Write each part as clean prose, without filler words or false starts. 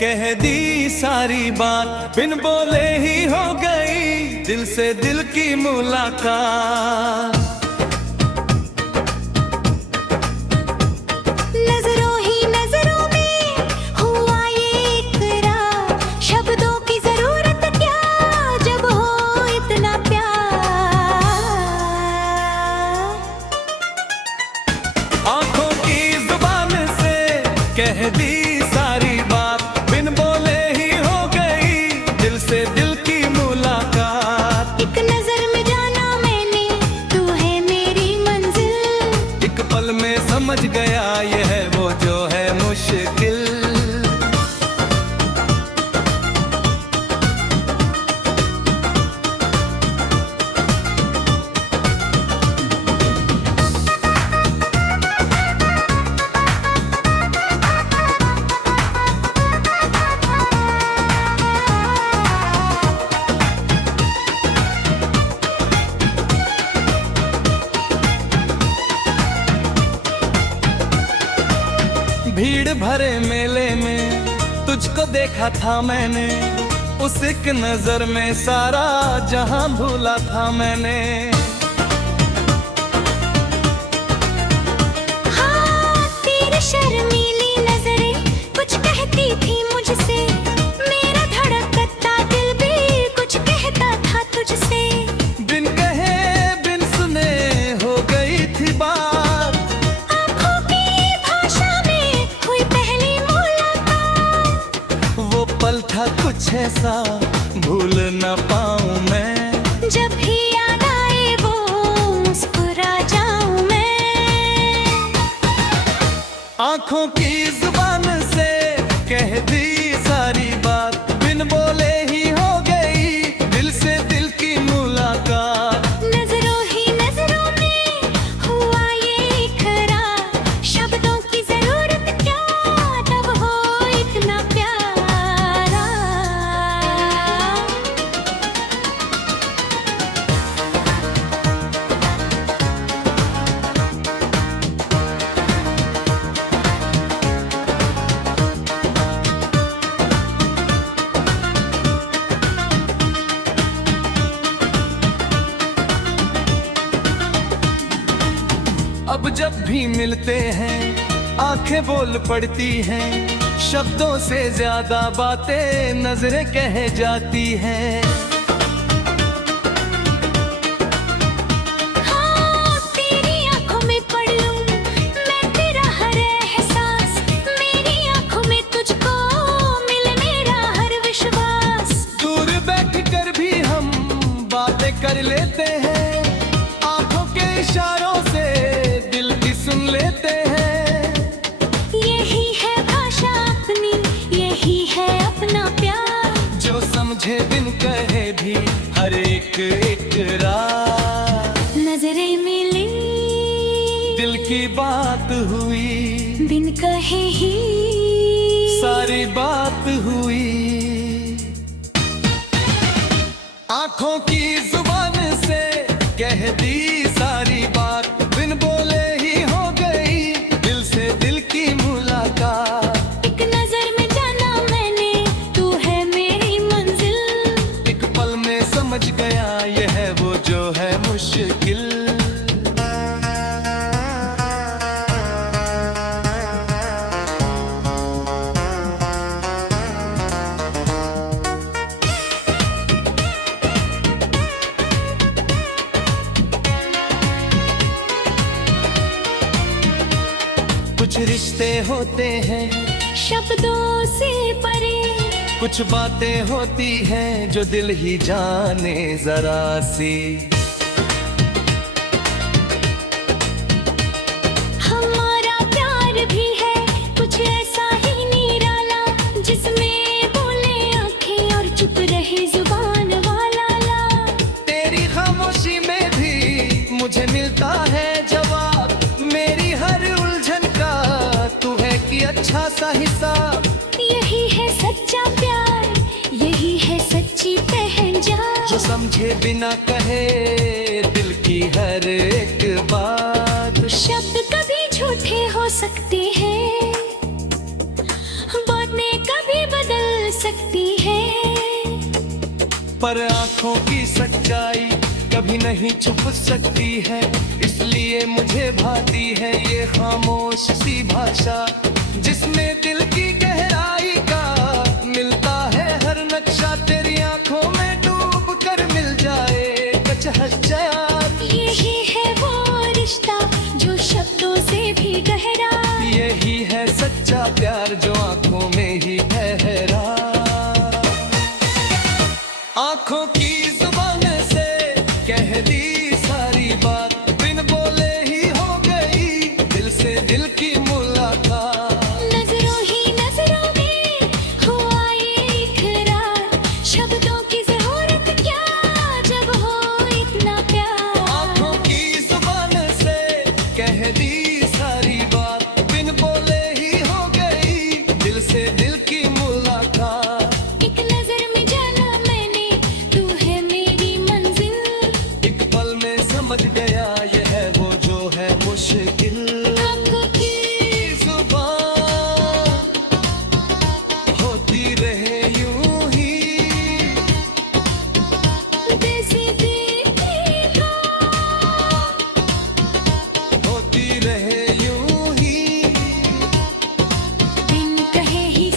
कह दी सारी बात, बिन बोले ही हो गई दिल से दिल की मुलाकात। नजरों ही नजरों में हुआ ये इकरार, शब्दों की जरूरत क्या जब हो इतना प्यार। आंखों की जुबान से कह दी सारी बात, बिन बोले ही हो गई दिल से दिल की मुलाकात। एक नजर में जाना मैंने तू है मेरी मंजिल, एक पल में समझ गया ये है वो जो है मुश्किल। भीड़ भरे मेले में तुझको देखा था मैंने, उस एक नजर में सारा जहां भूला था मैंने। हाँ तेरी शर्मीली नजरें कुछ कहती थी मुझसे, मेरा धड़कता दिल भी कुछ कहता था तुझसे। बिन कहे बिन सुने हो गई थी बात, आँखों की भाषा में हुई पहली मुलाकात। वो पल था कुछ ऐसा भूल न पाऊं मैं, जब भी याद आए वो मुस्कुरा जाऊं मैं। आंखों की जुबान से कह दी सारी बात, बिन बोले ही हो गई दिल से दिल की मुलाकात। नजरों ही नजरों में हुआ ये इकरार, शब्दों की जरूरत क्या तब हो इतना प्यारा। अब जब भी मिलते हैं आंखें बोल पड़ती हैं, शब्दों से ज्यादा बातें नजरें कह जाती हैं। हाँ तेरी आंखों में पढ़ लूं मैं तेरा हर एहसास, मेरी आंखों में तुझको मिले मेरा हर विश्वास। दूर बैठ कर भी हम बातें कर लेते हैं, आंखों के इशारों से दिल की सुन लेते हैं। यही है भाषा अपनी, यही है अपना प्यार, जो समझे बिन कहे भी हर एक इकरार। नजरें मिली दिल की बात हुई, बिन कहे ही सारी बात हुई। आंखों की जुबान से कह दी सारी बात, बिन बोले ही हो गई दिल से दिल की मुलाकात। एक नजर में जाना मैंने तू है मेरी मंजिल, एक पल में समझ गया ये है वो जो है मुश्किल। कुछ रिश्ते होते हैं शब्दों से परे, कुछ बातें होती हैं जो दिल ही जाने जरा सी। हमारा प्यार भी है कुछ ऐसा ही निराला, जिसमें बोले आंखें और चुप रहे जुबान वाला ला। तेरी खामोशी में भी मुझे मिलता है जवाब, मेरी हर उलझन का तू है कि अच्छा सा हिसाब। यही है सच्चा प्यार, यही है सच्ची पहचान, जो समझे बिना कहे दिल की हर एक बात। शब्द कभी झूठे हो सकते हैं, बातें कभी बदल पर आंखों की सच्चाई कभी नहीं छुप सकती है, इसलिए मुझे भाती है ये खामोश सी भाषा, जिसमें दिल की गहराई का मिलता है हर नक्शा। तेरी आंखों में डूब कर मिल जाए कचहचा। यही है वो रिश्ता जो शब्दों से भी गहरा, यही है सच्चा प्यार जो आंखों में ही ठहरा। आंखों की जुबान से कह दी सारी बात, बिन बोले ही हो गई दिल से दिल की मुलाकात। नजरों ही नजरों में हुआ ये इकरार, शब्दों की जरूरत क्या जब हो इतना प्यार। आंखों की जुबान से कह दी सारी बात, बिन बोले ही हो गई दिल से दिल की मुलाकात। एक नजर में जाना मैंने तू है मेरी मंजिल, एक पल में समझ गया ये है वो जो है मुश्किल। आंखों की जुबान होती रहे यूं ही, जैसे देखा होती रहे यूं ही। बिन कहे ही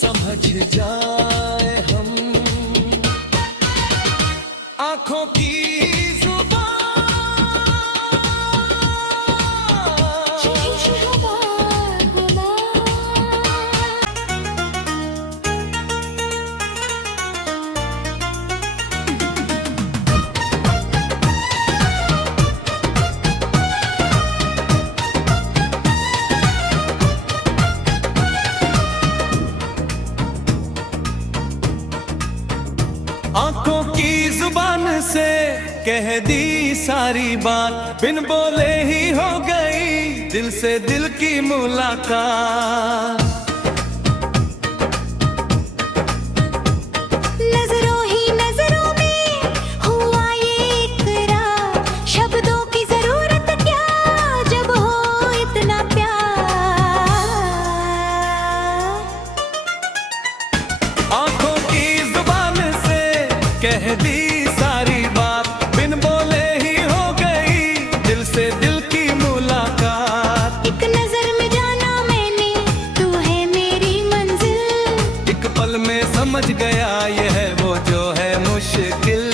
समझ जाए हम आंखों की आंखों की जुबान से कह दी सारी बात, बिन बोले ही हो गई दिल से दिल की मुलाकात। नजरों ही नजरों में हुआ ये इकरार, शब्दों की जरूरत क्या जब हो इतना प्यार। आंखों की जुबान से कह दी सारी बात, बिन बोले ही हो गई दिल से दिल की मुलाकात। एक नजर में जाना मैंने तू है मेरी मंजिल, एक पल में समझ गया ये है वो जो है मुश्किल।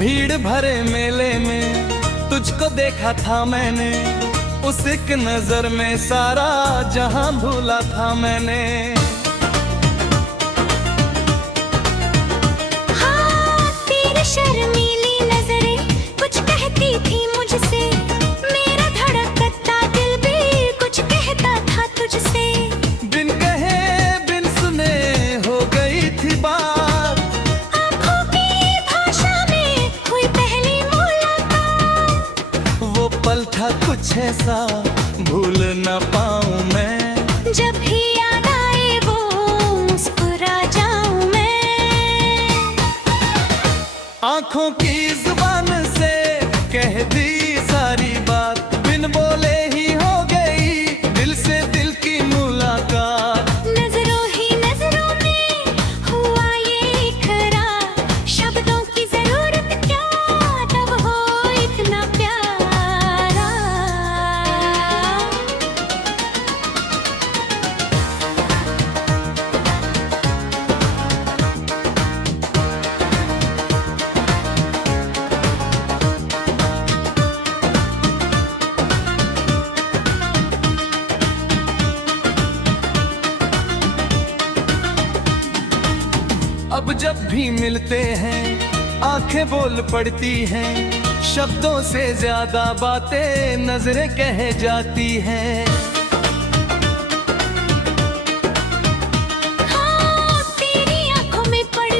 भीड़ भरे मेले में तुझको देखा था मैंने, उस एक नजर में सारा जहां भूला था मैंने। हाँ तेरी शर्मीली नजरें कुछ कहती थी मुझसे, मेरा धड़कता दिल भी कुछ कहता था तुझसे। बिन कहे बिन सुने हो गई थी बात, आँखों की भाषा में हुई पहली मुलाकात, वो पल था कुछ ऐसा भूल न पाऊं मैं। जब भी याद आए वो मुस्कुरा जाऊं मैं। आंखों की जुबान से कह दी सारी बात, बिन बोले ही हो गई दिल से दिल की मुलाकात। नजरों ही नजरों में हुआ ये इकरार, शब्दों की जरूरत क्या तब हो इतना प्यारा। अब जब भी मिलते हैं आंखें बोल पड़ती हैं, शब्दों से ज्यादा बातें नजरें कह जाती हैं। हाँ तेरी आंखों में पड़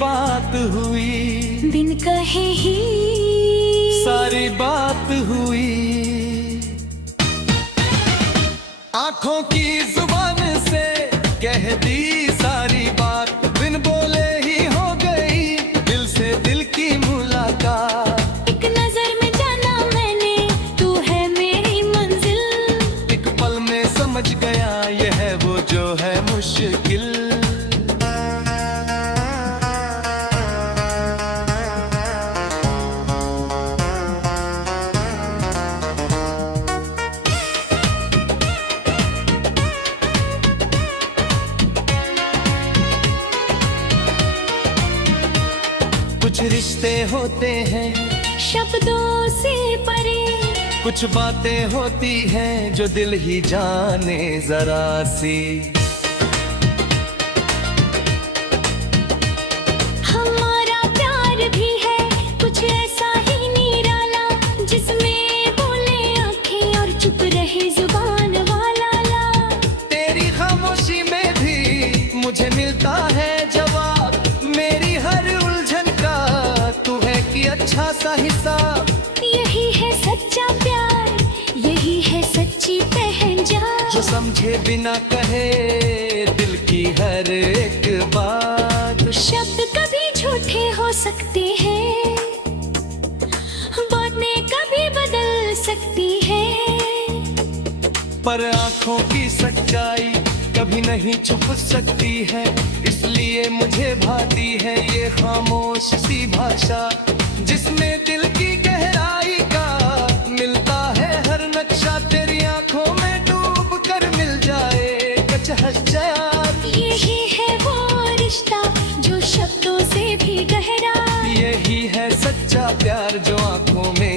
बात हुई, बिन कहे ही सारी बात हुई। आंखों की जुबान से कह दी सारी बात, बिन बोले ही हो गई दिल से दिल की मुलाकात। एक नजर में जाना मैंने, तू है मेरी मंजिल। एक पल में समझ गया ये है वो जो है मुश्किल। कुछ रिश्ते होते हैं शब्दों से परे, कुछ बातें होती हैं जो दिल ही जाने जरा सी। हमारा प्यार भी है कुछ ऐसा ही निराला, जिसमें बोले आंखें और चुप रहे जुबान वाला ला। तेरी खामोशी में भी मुझे मिलता है जवाब, मेरी हर उलझन का तू है कि अच्छा सा हिसाब। यही है सच्चा प्यार, यही है सच्ची पहचान। जो समझे बिना कहे दिल की हर एक बात। शब्द कभी झूठे हो सकते हैं, बातें कभी बदल सकती है, पर आंखों की सच्चाई कभी नहीं छुप सकती है। इसलिए मुझे भाती है ये खामोश सी भाषा, जिसमें दिल की गहराई का मिलता है हर नक्शा। तेरी आंखों में डूब कर मिल जाए कचहरा। यही है वो रिश्ता जो शब्दों से भी गहरा। यही है सच्चा प्यार जो आंखों में